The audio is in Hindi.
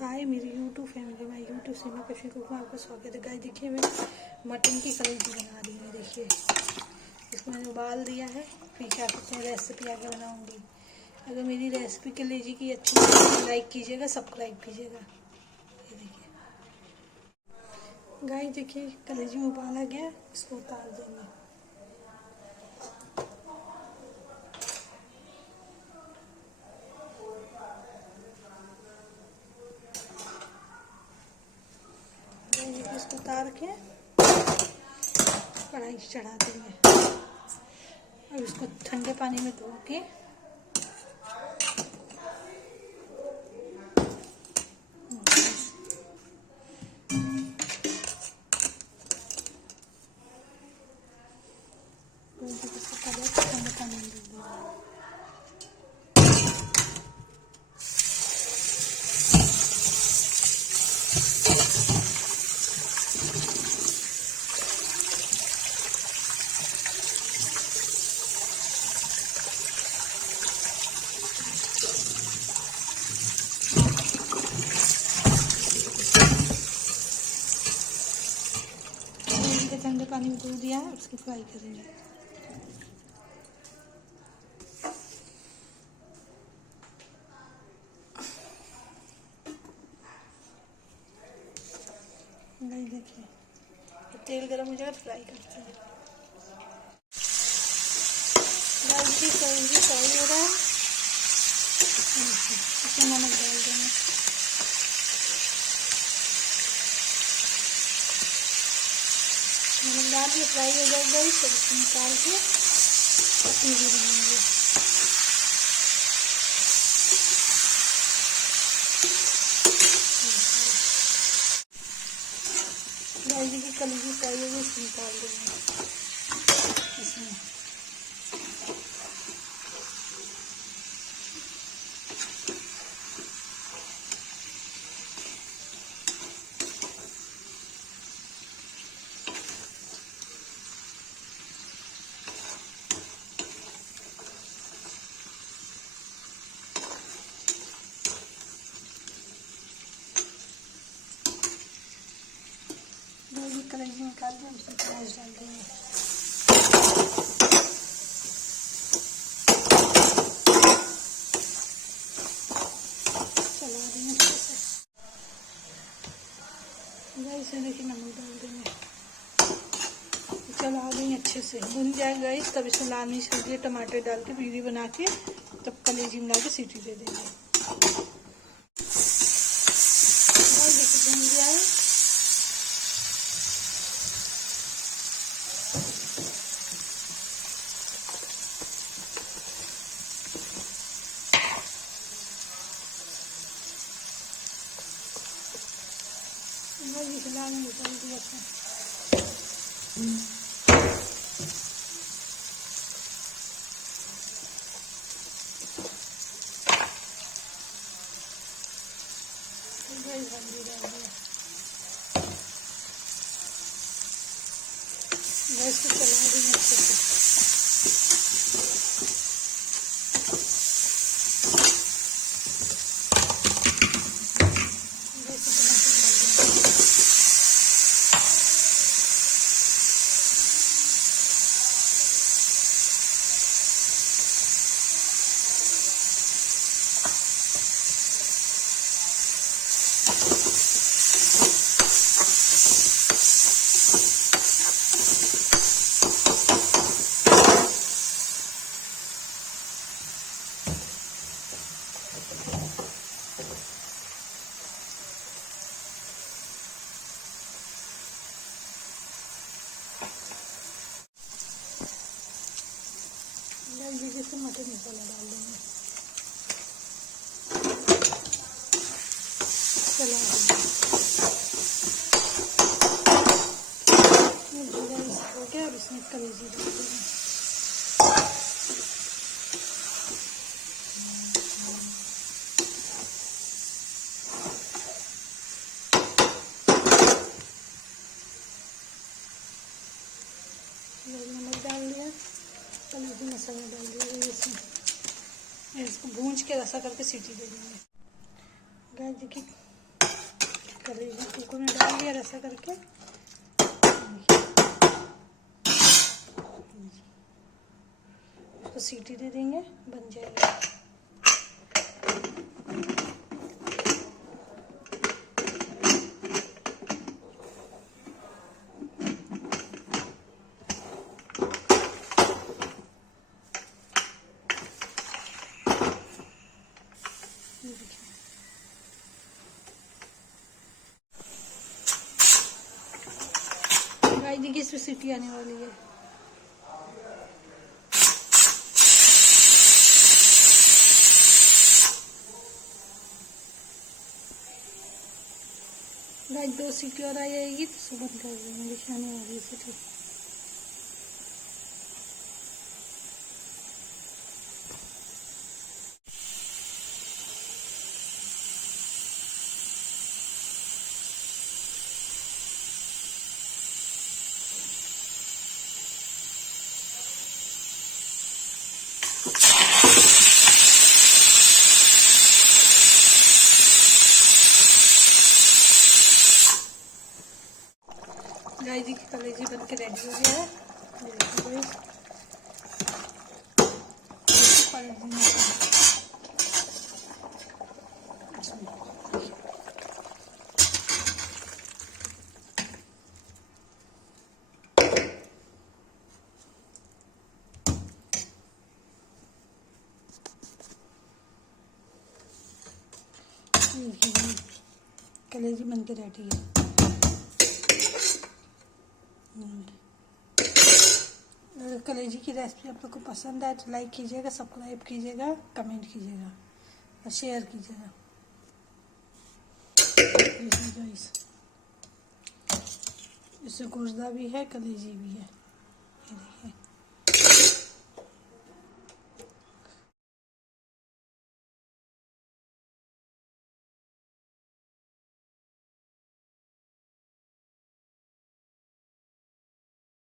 हाय मेरी यूट्यूब फैमिली, मैं यूट्यूब से मैं कशी को आपका स्वागत है। गाइस देखिए, मैं मटन की कलेजी बना रही हूँ। देखिए इसको मैंने उबाल दिया है, फिर क्या कहते हैं रेसिपी आगे बनाऊँगी। अगर मेरी रेसिपी कलेजी की अच्छी लगे तो लाइक कीजिएगा, सब्सक्राइब कीजिएगा। ये देखिए गाइस, देखिए कलेजी में उबाला गया, इसको उतार देंगे। इसको उतार के कढ़ाई चढ़ा देंगे और इसको ठंडे पानी में धो के ठंडे पानी में धो देंगे। ठंडे पानी में धो दिया है, उसकी फ्राई करेंगे। नहीं देखिए तेल गरम हो जाएगा तो फ्राई करते हैं। दाल की कलेजी फ्राई हो रहा है, इसमें नमक डाल देंगे। नमक डाल के फ्राई हो जाएगा, तो इसको निकाल के कलेजी बनाएंगे। कलेजी की कलेजी फ्राई हो गई, इसको निकाल देंगे। इसमें कलेजी निकाल के उसमें प्याज डाल देंगे। चला देंगे अच्छे से। इसमें देखिए नमक डाल देंगे, चला देंगे अच्छे से। भुन जाएगा इस तब इसमें लाल मिर्च हल्दी टमाटर डाल के प्यूरी बना के तब कलेजी मिला के सीटी दे देंगे। देखिए भुन गया है। लाल मिर्च हल्दी गैस को चला देंगे अच्छे से। जैसे मटन मसाला डाल देंगे, चला देंगे। हो गया, अब इसमें कलेजी डाल देंगे। नमक डाल दिया, कलेजी मसाला डाल दिया इसमें। इसको भूंज के रसा करके सीटी दे देंगे। गाइस देखिए कलेजी कुकर में डाल दिया ऐसा करके। उसको सीटी दे देंगे, बन जाएगा। गाइस देखिए इसमें सीटी आने वाली है। गाइस 2 सीटी और आ जाएगी तो सब बंद कर देंगे। देखिए आने वाली है सीटी। गाइस देखिए कलेजी बन के रेडी हो गया है। कलेजी बन के रेडी है। अगर कलेजी की रेसिपी आप लोग को पसंद आए तो लाइक कीजिएगा, सब्सक्राइब कीजिएगा, कमेंट कीजिएगा और शेयर कीजिएगा। इससे गुर्दा भी है, कलेजी भी है।